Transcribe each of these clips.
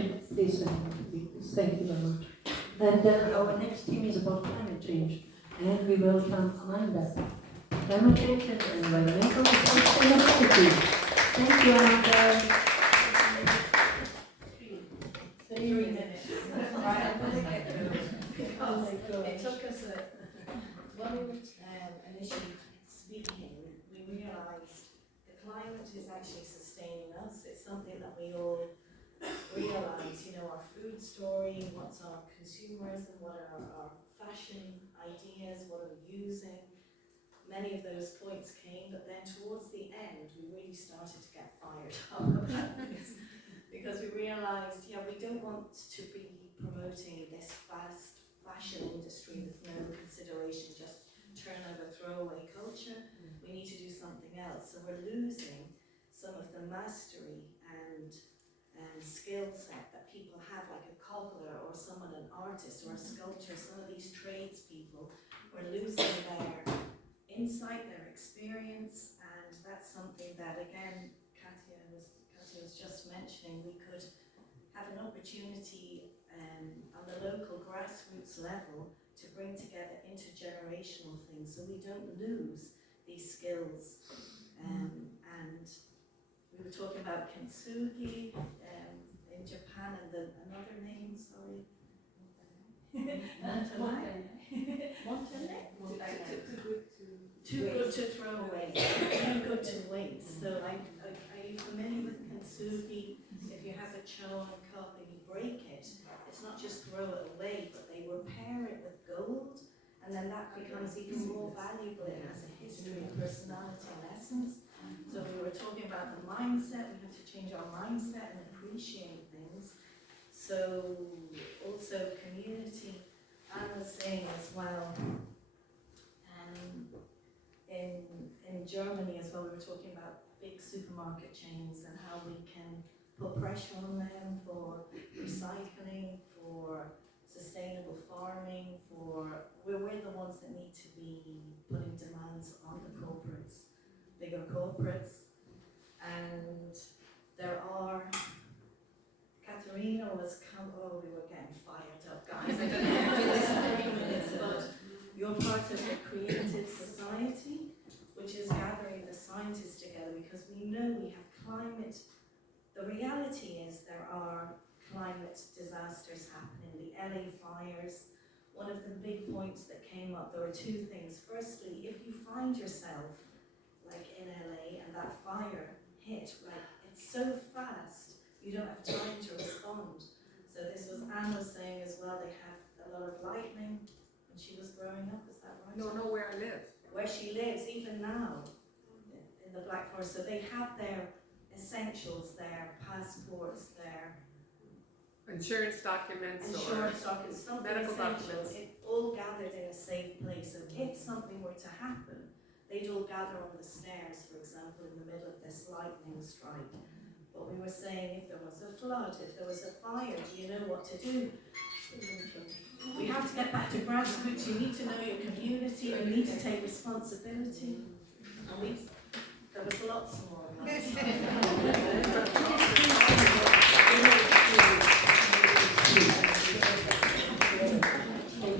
Please, thank you very much. And our next theme is about climate change, and we welcome Amanda. Climate change and environmental sustainability. Thank you, Amanda. 3 minutes. Right, I'm going to get going. Because it took us when we were initially speaking, we realised the climate is actually sustaining us. It's something that we all realise, you know, our food story, what's our consumerism, what are our fashion ideas, what are we using. Many of those points came, but then towards the end, we really started to get fired up about this. Because we realised, yeah, we don't want to be promoting this fast fashion industry with no consideration, just turnover, throwaway culture. We need to do something else. So we're losing some of the mastery and skill set that people have, like a cobbler or someone, an artist or a sculptor. Some of these tradespeople, we're losing their insight, their experience, and that's something that, again, Katia was just mentioning. We could have an opportunity on the local grassroots level to bring together intergenerational things so we don't lose these skills. And we were talking about kintsugi in Japan, and another name, sorry. Too good to throw away, too good to waste. So are you familiar with kintsugi? If you have a Chowan cup and you break it, it's not just throw it away, but they repair it with gold, and then that becomes even more valuable. It has a history, a personality, and essence. So we were talking about the mindset. We have to change our mindset and appreciate things. So also community. Anne was saying as well, in Germany as well, we were talking about big supermarket chains and how we can put pressure on them for recycling, for sustainable farming, we're the ones that need to be putting demands on the corporates, bigger corporates. And there are, Katharina we were getting fired up, guys. I don't know how to do this in 3 minutes, but you're part of the creative society, which is gathering the scientists together, because we know we have climate. The reality is there are climate disasters happening. The LA fires, one of the big points that came up, there were two things. Firstly, if you find yourself like in LA and that fire hit, like it's so fast, you don't have time to respond. So this was, Anne was saying as well, they have a lot of lightning when she was growing up, is that right? No, where I live. Where she lives, even now, in the Black Forest. So they have their essentials, their passports, their insurance documents, something medical essential. documents. It all gathered in a safe place. So if something were to happen, they'd all gather on the stairs, for example, in the middle of this lightning strike. But we were saying, if there was a flood, if there was a fire, do you know what to do? We have to get back to grassroots. You need to know your community. You need to take responsibility. And there was lots more. Thank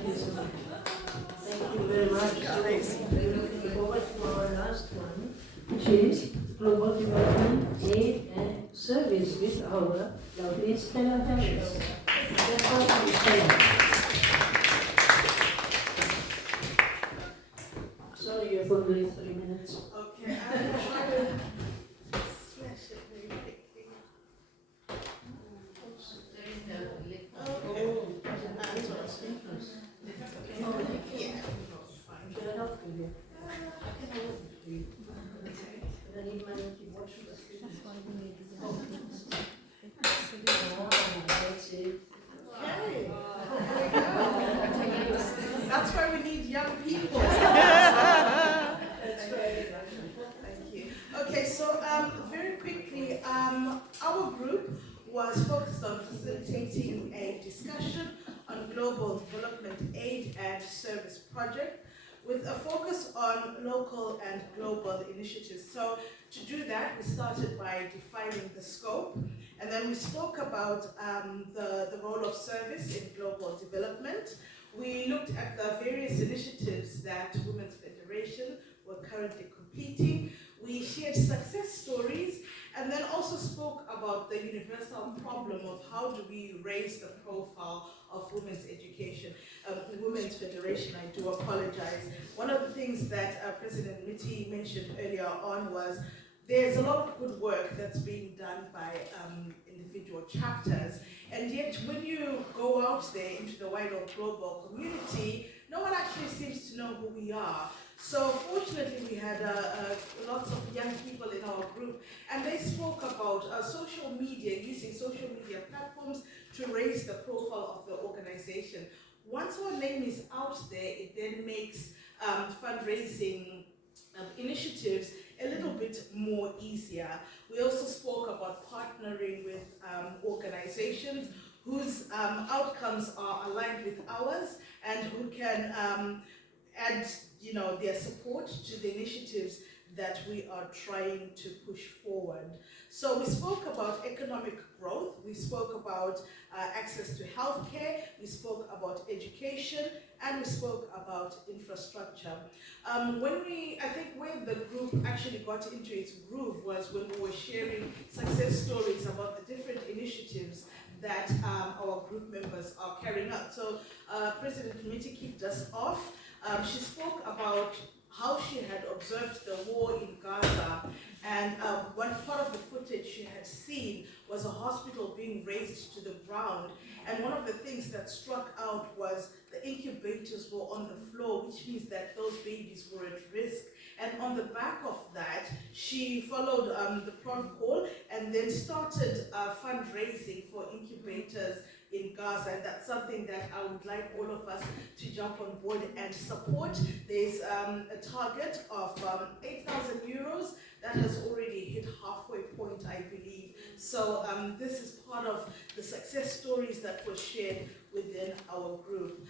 you so much. Thank you very much. We're looking forward to our last one, which is Global Development, Aid and Service with our lovely Stella Harris. Sorry, you're for only 3 minutes. Okay, I'm trying to slash it very quickly. Should I help you? I can help you. I need my watch for the screen. That's why we need that's it. Okay, there we go. That's why we need young people. That's right. Thank you. Okay, so very quickly, our group was focused on facilitating a discussion on global development aid and service project with a focus on local and global initiatives. So to do that, we started by defining the scope, and then we spoke about the role of service in global development. We looked at the various initiatives that Women's Federation were currently completing. We shared success stories, and then also spoke about the universal problem of how do we raise the profile of women's education, Women's Federation, I do apologize. One of the things that President Miti mentioned earlier on was there's a lot of good work that's being done by individual chapters, and yet when you go out there into the wider global community, no one actually seems to know who we are. So fortunately, we had lots of young people in our group, and they spoke about social media, using social media platforms to raise the profile of the organization. Once our name is out there, it then makes fundraising initiatives a little bit more easier. We also spoke about partnering with organizations whose outcomes are aligned with ours and who can add their support to the initiatives that we are trying to push forward. So we spoke about economic growth, we spoke about access to healthcare, we spoke about education, and we spoke about infrastructure. I think where the group actually got into its groove was when we were sharing success stories about the different initiatives that our group members are carrying out. So President Miti kicked us off. She spoke about how she had observed the war in Gaza, and one part of the footage she had seen was a hospital being razed to the ground, and one of the things that struck out was the incubators were on the floor, which means that those babies were at risk. And on the back of that, she followed the protocol and then started fundraising for incubators in Gaza, and that's something that I would like all of us to jump on board and support. There's a target of 8,000 euros that has already hit halfway point, I believe. So this is part of the success stories that were shared within our group.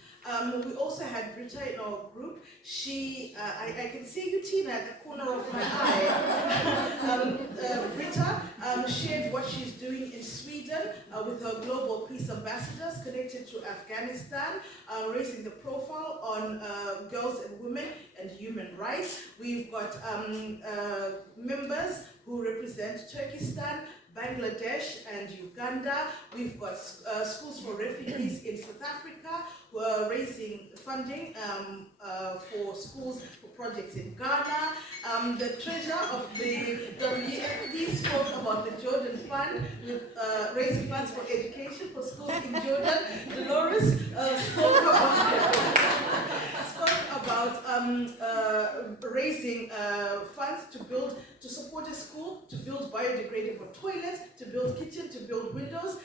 We also had Britta in our group. She, I can see you, Tina, at the corner of my eye. Britta shared what she's doing in Sweden with her global peace ambassadors connected to Afghanistan, raising the profile on girls and women and human rights. We've got members who represent Turkestan, Bangladesh and Uganda. We've got schools for refugees in South Africa who are raising funding for schools for projects in Ghana. The treasurer of the WFP spoke about the Jordan Fund with raising funds for education for schools in Jordan. Dolores spoke about raising funds to support a school, to build biodegradable toilets, to build kitchen, to build windows.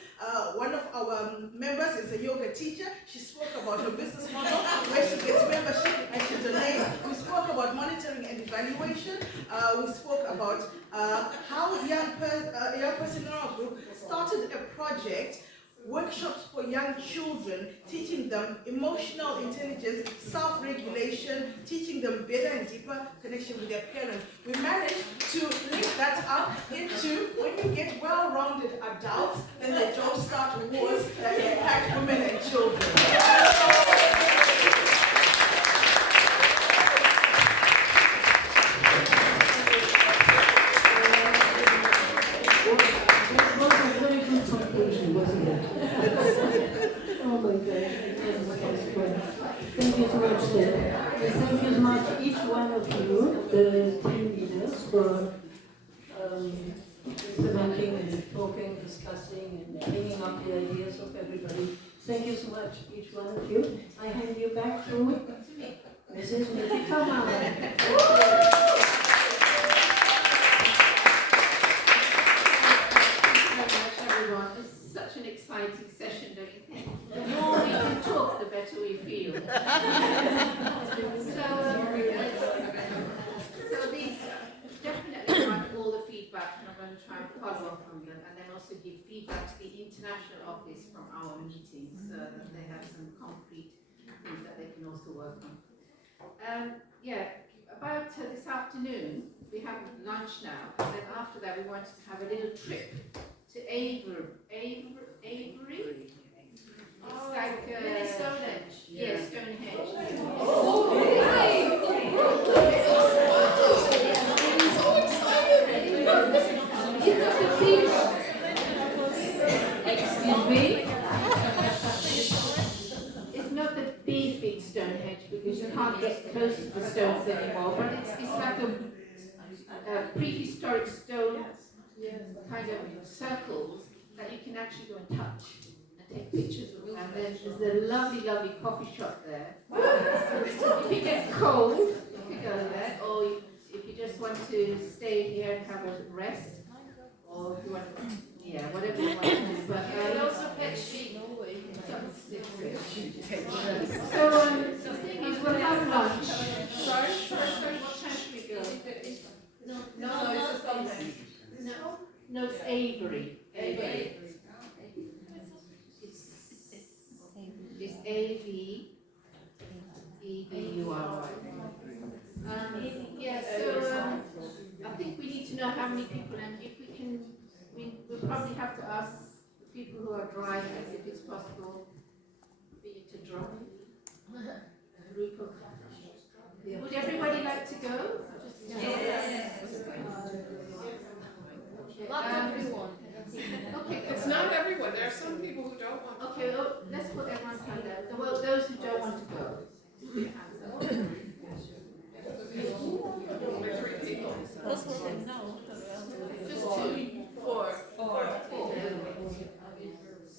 One of our members is a yoga teacher. She spoke about her business model, where she gets membership and she donates. We spoke about monitoring and evaluation. We spoke about how a young person in our group started a project, workshops for young children, teaching them emotional intelligence, self-regulation, teaching them better and deeper connection with their parents. We managed to link that up into when you get well-rounded adults, then the jobs start wars that impact women and children. Oh my God, thank you so much, thank you so much, each one of you, the team leaders, for implementing and talking, discussing, and bringing up the ideas of everybody. Thank you so much, each one of you. I hand you back to Mrs. Nikki Such an exciting session, don't you think? The more we can talk, the better we feel. So these definitely want all the feedback, and I'm going to try and follow up on them, and then also give feedback to the international office from our meetings, so that they have some concrete things that they can also work on. Yeah, about this afternoon, we have lunch now, and then after that, we wanted to have a little trip to Avery. It's like Stonehenge. Yeah, Stonehenge. Excuse me? It's not the big Stonehenge because you can't get close to the stones anymore, but it's like a prehistoric stone kind of circles that you can actually go and touch and take pictures of. And then there's a lovely coffee shop there. If it gets cold, you can go there, or if you just want to stay here and have a rest, or if you want to, whatever you want to do. But we also pet sheep. So the thing is, we'll have lunch. Sorry, what time should we go? No, it's Stonehenge. No, it's Avery. It's A-V-E-V-U-R-Y. Yeah, so I think we need to know how many people, and if we can, we'll probably have to ask the people who are drivers if it's possible for you to drop a group of. Would everybody like to go? Yes. Not everyone. Okay, It's not everyone, there are some people who don't want to. Okay, well, let's put everyone's hand up. Well, those who don't want to go. Put your hands up. Only 3 people. Just 2. 4.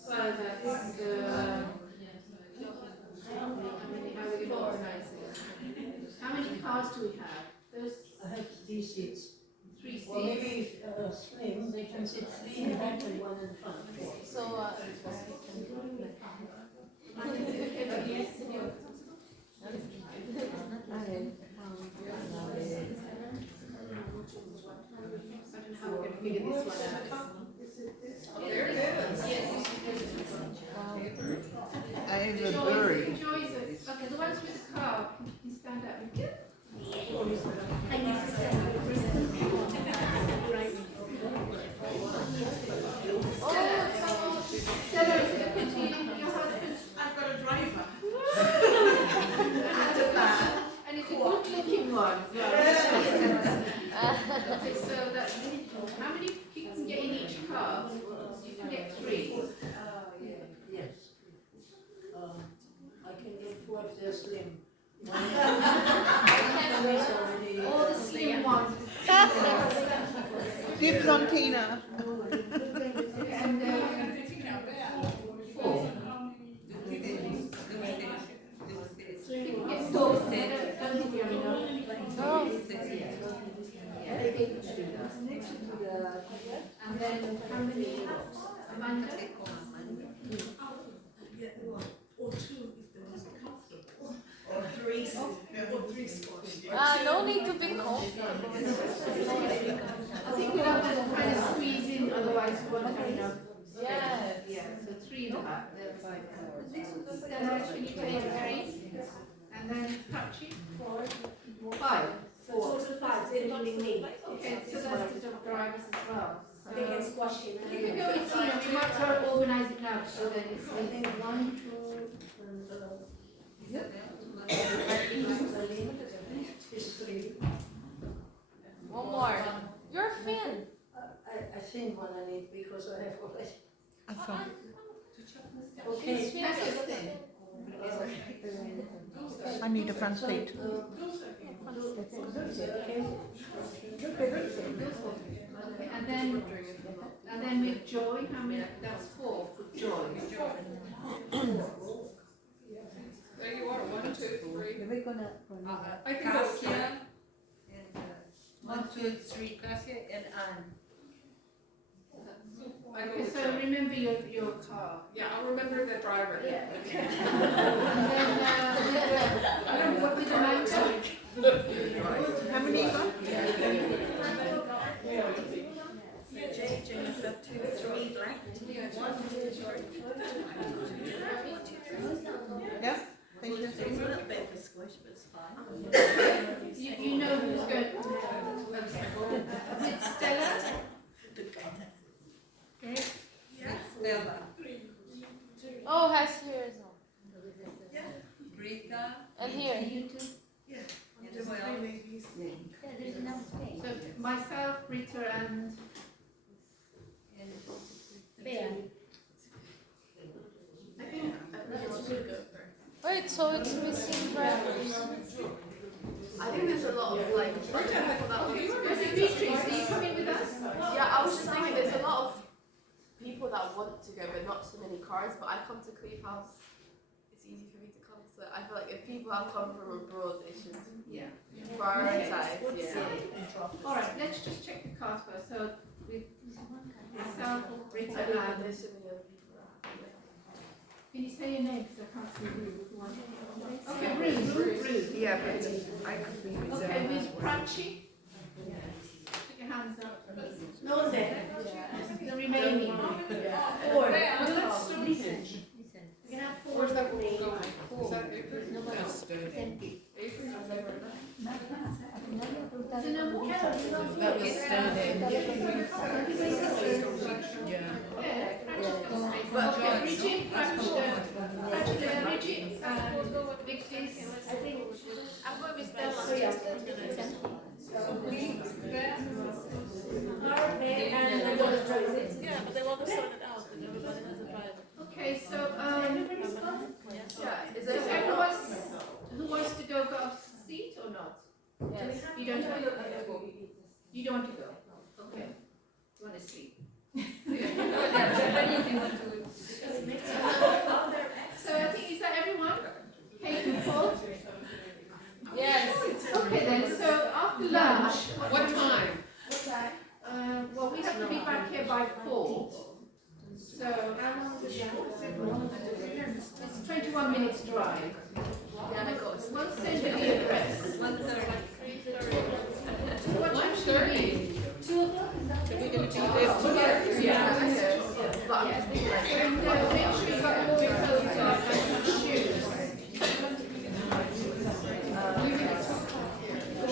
So that's how are we going to organize it? How many cars do we have? Those I have 3 seats. 3 seats. Or maybe if slim, they can sit 3 in the back and 1 in front. So, how we're going to figure this one out. There it is. I am the Joyce, bird. okay, the ones with the car, can you stand up? Stella, is it good to your husband? I've got a driver. And it's a good looking one as well. Okay, so that's, how many people can get in each car? You can get 3. Yes. I can get 4 if they're slim. All the slim ones. Dibs on Tina. And 4. People get 4. Don't think you're enough. Yeah, they think we should do that. And then how many? Amanda? Or 2 if they want to be comfortable. Or 3 spots. no need to be comfortable. I think we'll have to kind of squeeze in, otherwise we won't have enough. Yes. Yeah, so 3 in the back. Stella, can you take 3? And then Patrick? 5. So total 5, including me. Okay, so that's the drivers as well. So They can squash it. you can go and see, we might try to organize it now, so that it's. I think 1, 2, and is 3. One more. You're a fan. I think one I need because I have already. Okay, that's the thing. I need a front seat. And then with Joy, how many? That's 4 for Joy. There you are, 1, 2, 3. We're gonna. I can go with you. And 1, 2, 3, Kasia and Anne. I go Okay, with so Joe. remember your car. Yeah, I'll remember the driver. And then with Amanda? How many you got? JJ, you've got 2, 3 left. 1, 2, 3. Yeah? Thank you. It's a little bit of a squish, but it's fine. Oh, has here as well. Rita. And here. Just Well. three ladies. So myself, Rita, and I think Wait, so it's missing drivers. I think there's a lot of like people that want to is it go. Beatrice? Are you coming with us? Yeah, I was just thinking there's a lot of people that want to go, but not so many cars. But I come to Cleeve House. It's easy for me to come, so I feel like if people have come from abroad, they should Yeah. prioritize. Yeah. All right, let's just check the cars first. So with myself, Rita, I know and there's so many other people that have. can you say your name? Because I can't see who. Okay, Ruth. Yeah, but I could be with Okay, with Prachi. Put your hands up. No one's there. The remaining. Four. Let's still Listen. You can have four. Where's that going? Is that apron? Apron? Is there no more? That was standing. Yeah. Yeah, Prachi's gonna stay. Okay, Bridget, Prachi, Bridget, Victor's. I think I'm going with Stella. Yeah, but they want to sort it out and everybody has a driver. Okay, so, Yeah, is does there everyone who wants to go got a seat or not? Yes. You don't want to go? You don't want to go? Okay. You want to sleep? So I think, is that everyone? Kate and Paul? Yes. Okay then, so after lunch. What time? Well, we have to be back here by 4. So, how long is it? It's 21 minutes drive. Yeah, I got a We'll send you the address. 1:30. What time should we leave? 2 o'clock, is that? Are we gonna do this together? Yeah, okay. But I'm just thinking like. And make sure you got all your clothes on and your shoes.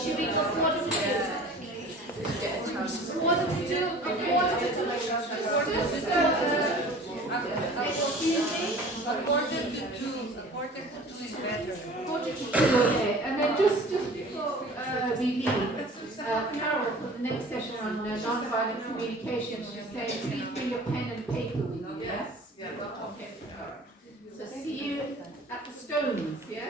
Should we go quarter to 2? Quarter to 2? Is better. Okay, and then just before we leave, Carol for the next session on nonviolent communication, she's saying, please bring your pen and paper with you, yes? Yeah. Okay. So see you at the Stones, yeah?